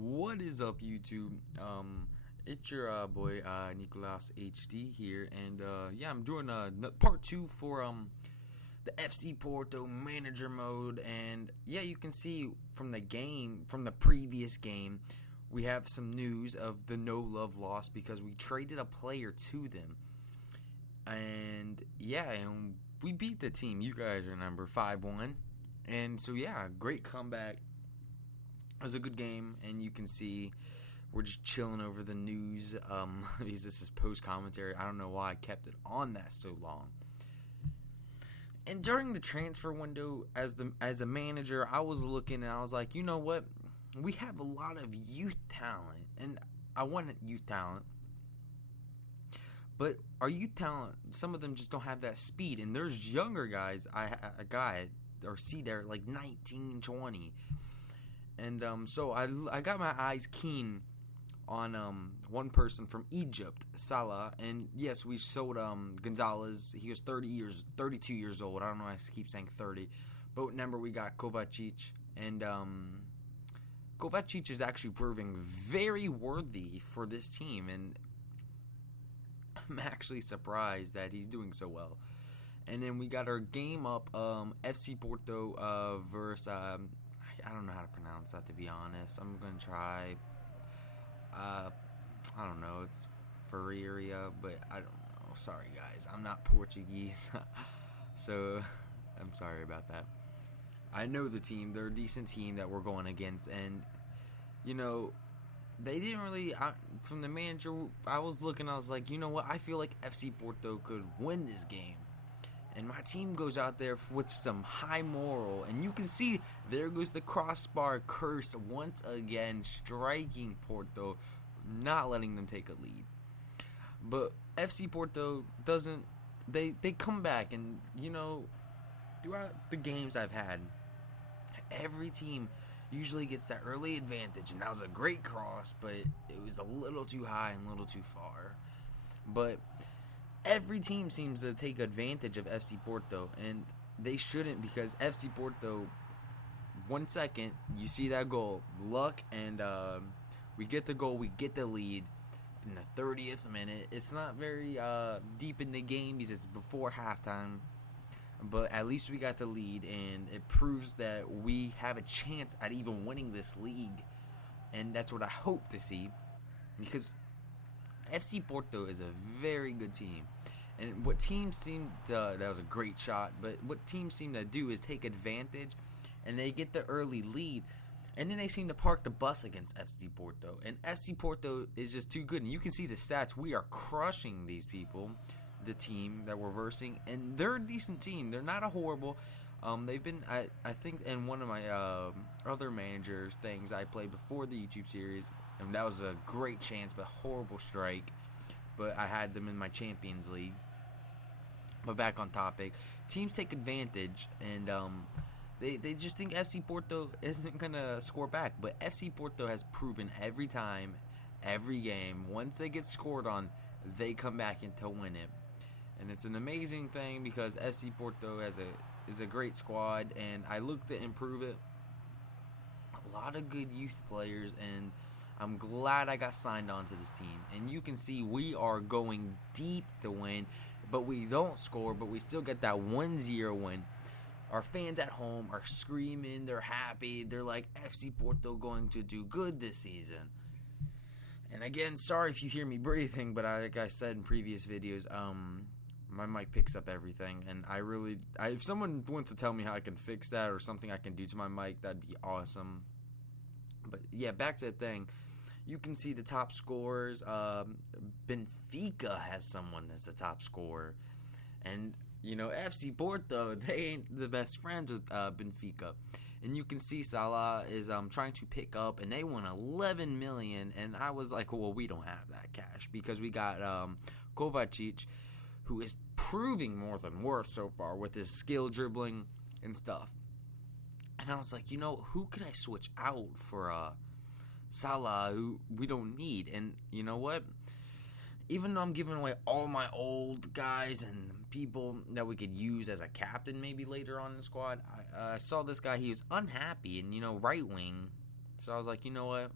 What is up, YouTube? It's your boy Nicolas HD here, and yeah, I'm doing part 2 for the FC Porto Manager Mode, and yeah, you can see from the previous game, we have some news of the no love loss because we traded a player to them, and yeah, and we beat the team. You guys remember 5-1, and so yeah, great comeback. It was a good game, and you can see we're just chilling over the news because this is post commentary. I don't know why I kept it on that so long. And during the transfer window, as a manager, I was looking and I was like, you know what? We have a lot of youth talent, and I want youth talent. But our youth talent, some of them just don't have that speed, and there's younger guys or see there like 19, 20. And so I got my eyes keen on one person from Egypt, Salah, and yes, we sold Gonzalez. He was 32 years old. I don't know why I keep saying 30, but remember we got Kovacic, and Kovacic is actually proving very worthy for this team, and I'm actually surprised that he's doing so well. And then we got our game up, FC Porto versus. I don't know how to pronounce that, to be honest. I'm going to try, I don't know, it's Ferreira, but I don't know. Sorry, guys. I'm not Portuguese, so I'm sorry about that. I know the team. They're a decent team that we're going against, and, you know, they didn't really, from the manager, I was looking, I was like, you know what, I feel like FC Porto could win this game. And my team goes out there with some high moral. And you can see there goes the crossbar curse once again, striking Porto, not letting them take a lead. But FC Porto doesn't, they come back. And, you know, throughout the games I've had, every team usually gets that early advantage. And that was a great cross, but it was a little too high and a little too far. But every team seems to take advantage of FC Porto, and they shouldn't, because FC Porto, 1 second, you see that goal, luck, and we get the goal, we get the lead in the 30th minute. It's not very deep in the game because it's before halftime, but at least we got the lead, and it proves that we have a chance at even winning this league, and that's what I hope to see, because FC Porto is a very good team, and what teams seem to, that was a great shot, but what teams seem to do is take advantage, and they get the early lead, and then they seem to park the bus against FC Porto, and FC Porto is just too good, and you can see the stats. We are crushing these people, the team that we're versing, and they're a decent team. They're not a horrible. They've been, I think, in one of my other managers things I played before the YouTube series, and that was a great chance, but horrible strike. But I had them in my Champions League. But back on topic, teams take advantage, and they just think FC Porto isn't gonna score back. But FC Porto has proven every time, every game, once they get scored on, they come back and to win it. And it's an amazing thing because FC Porto is a great squad, and I look to improve it. A lot of good youth players, and I'm glad I got signed on to this team. And you can see we are going deep to win, but we don't score, but we still get that 1-0 win. Our fans at home are screaming, they're happy, they're like, FC Porto going to do good this season. And again, sorry if you hear me breathing, but like I said in previous videos, my mic picks up everything, and if someone wants to tell me how I can fix that or something I can do to my mic, that'd be awesome. But yeah, back to the thing. You can see the top scorers. Benfica has someone as the top scorer, and you know, FC Porto, they ain't the best friends with Benfica. And you can see Salah is trying to pick up, and they won 11 million. And I was like, well, we don't have that cash because we got Kovacic, who is proving more than worth so far with his skill dribbling and stuff. And I was like, you know, who can I switch out for Salah, who we don't need? And you know what? Even though I'm giving away all my old guys and people that we could use as a captain maybe later on in the squad, I saw this guy. He was unhappy and, you know, right wing. So I was like, you know what?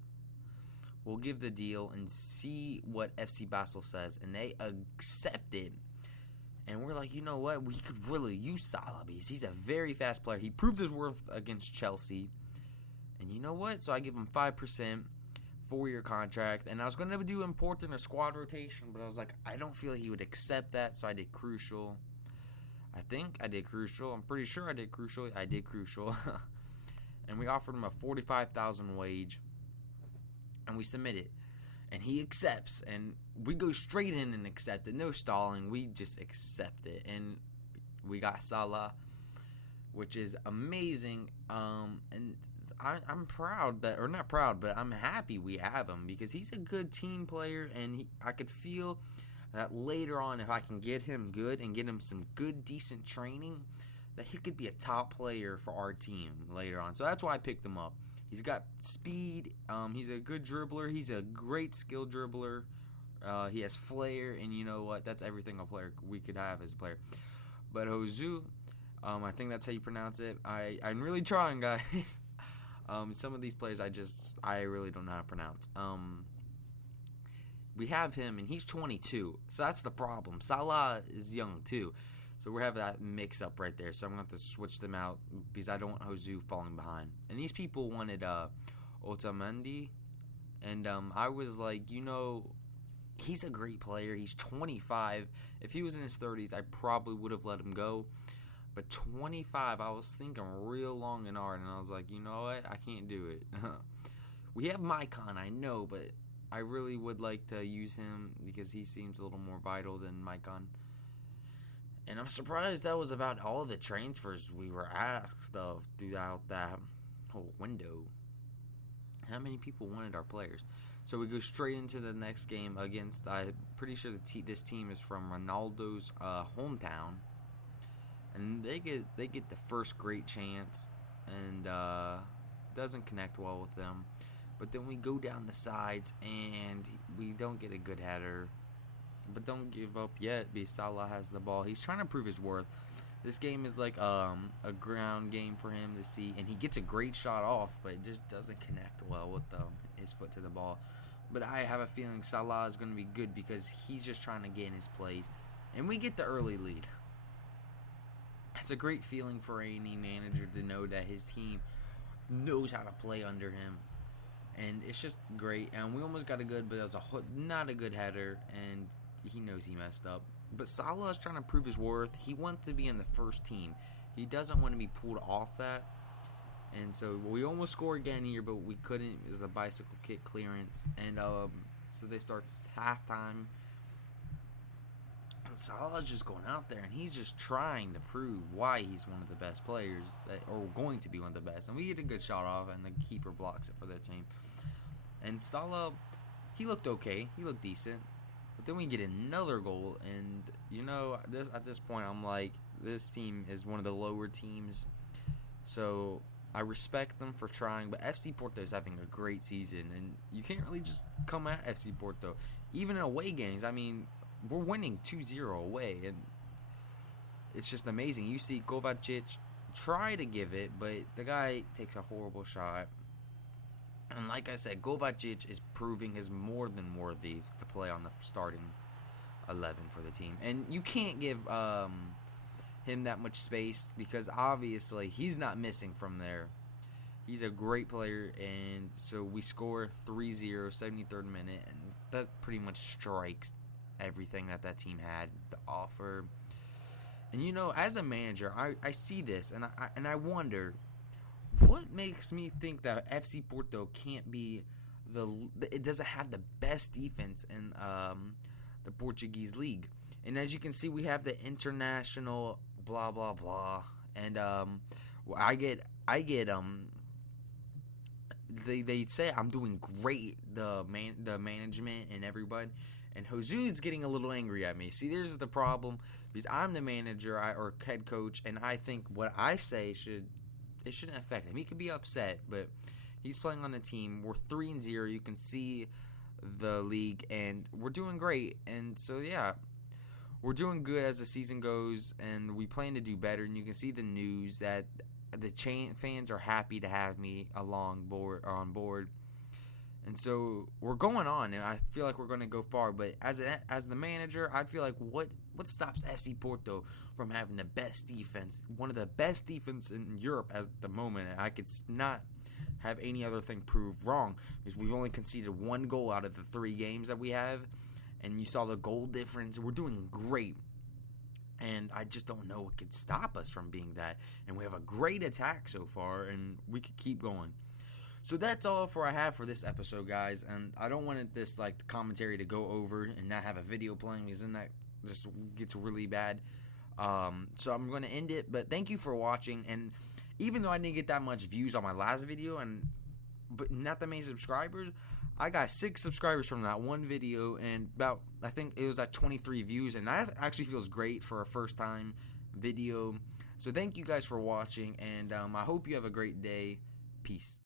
we'll give the deal and see what FC Basel says. And they accept it. And we're like, you know what? We could really use Salah because he's a very fast player. He proved his worth against Chelsea. And you know what? So I give him 5%, 4-year contract. And I was going to do important or squad rotation, but I was like, I don't feel he would accept that. So I did crucial. I think I did crucial. I'm pretty sure I did crucial. I did crucial. And we offered him a $45,000 wage. And we submit it. And he accepts. And we go straight in and accept it. No stalling. We just accept it. And we got Salah, which is amazing. And I'm proud that, or not proud, but I'm happy we have him because he's a good team player. And I could feel that later on, if I can get him good and get him some good, decent training, that he could be a top player for our team later on. So that's why I picked him up. He's got speed. He's a good dribbler. He's a great skill dribbler. He has flair, and you know what? That's everything a player we could have as a player. But Josu, I think that's how you pronounce it. I'm really trying, guys. Some of these players I really don't know how to pronounce. We have him, and he's 22, so that's the problem. Salah is young too, so we're having that mix-up right there. So I'm going to have to switch them out because I don't want Josu falling behind. And these people wanted Otamendi, and I was like, you know, he's a great player. He's 25. If he was in his 30s, I probably would have let him go. But 25, I was thinking real long and hard, and I was like, you know what? I can't do it. We have Maicon, I know, but I really would like to use him because he seems a little more vital than Maicon. And I'm surprised that was about all the transfers we were asked of throughout that whole window. How many people wanted our players? So we go straight into the next game against, I'm pretty sure this team is from Ronaldo's hometown. And they get the first great chance, and doesn't connect well with them. But then we go down the sides, and we don't get a good header. But don't give up yet because Salah has the ball. He's trying to prove his worth. This game is like a ground game for him to see. And he gets a great shot off, but it just doesn't connect well with his foot to the ball. But I have a feeling Salah is going to be good because he's just trying to get in his plays. And we get the early lead. It's a great feeling for any manager to know that his team knows how to play under him. And it's just great. And we almost got a good, but it was not a good header. And he knows he messed up. But Salah is trying to prove his worth. He wants to be in the first team. He doesn't want to be pulled off that. And so we almost score again here, but we couldn't. It was the bicycle kick clearance. And so they start halftime. And Salah's just going out there, and he's just trying to prove why he's one of the best players, or going to be one of the best. And we get a good shot off, and the keeper blocks it for their team. And Salah, he looked okay. He looked decent. But then we get another goal, and, you know, at this point, I'm like, this team is one of the lower teams. So I respect them for trying, but FC Porto is having a great season, and you can't really just come at FC Porto. Even in away games, I mean, we're winning 2-0 away, and it's just amazing. You see Kovacic try to give it, but the guy takes a horrible shot. And like I said, Kovacic is proving he's more than worthy to play on the starting 11 for the team. And you can't give him that much space because obviously he's not missing from there. He's a great player, and so we score 3-0, 73rd minute, and that pretty much strikes everything that team had to offer. And you know, as a manager, I see this, and I wonder, what makes me think that FC Porto can't be it doesn't have the best defense in the Portuguese league? And as you can see, we have the international blah blah blah, and I get they say I'm doing great, the management and everybody, and Josu's getting a little angry at me. See, there's the problem, because I'm the manager or head coach, and I think what I say shouldn't affect him. He could be upset, but he's playing on the team. We're 3-0. You can see the league, and we're doing great. And so, yeah, we're doing good as the season goes, and we plan to do better. And you can see the news that the fans are happy to have me on board. And so we're going on, and I feel like we're going to go far. But as the manager, I feel like what stops FC Porto from having the best defense, one of the best defense in Europe at the moment? And I could not have any other thing prove wrong, because we've only conceded 1 goal out of the 3 games that we have, and you saw the goal difference. We're doing great, and I just don't know what could stop us from being that. And we have a great attack so far, and we could keep going. So that's all I have for this episode, guys. And I don't want this commentary to go over and not have a video playing, because then that just gets really bad. So I'm going to end it. But thank you for watching. And even though I didn't get that much views on my last video, but not that many subscribers, I got 6 subscribers from that one video, and I think it was at 23 views, and that actually feels great for a first time video. So thank you guys for watching, and I hope you have a great day. Peace.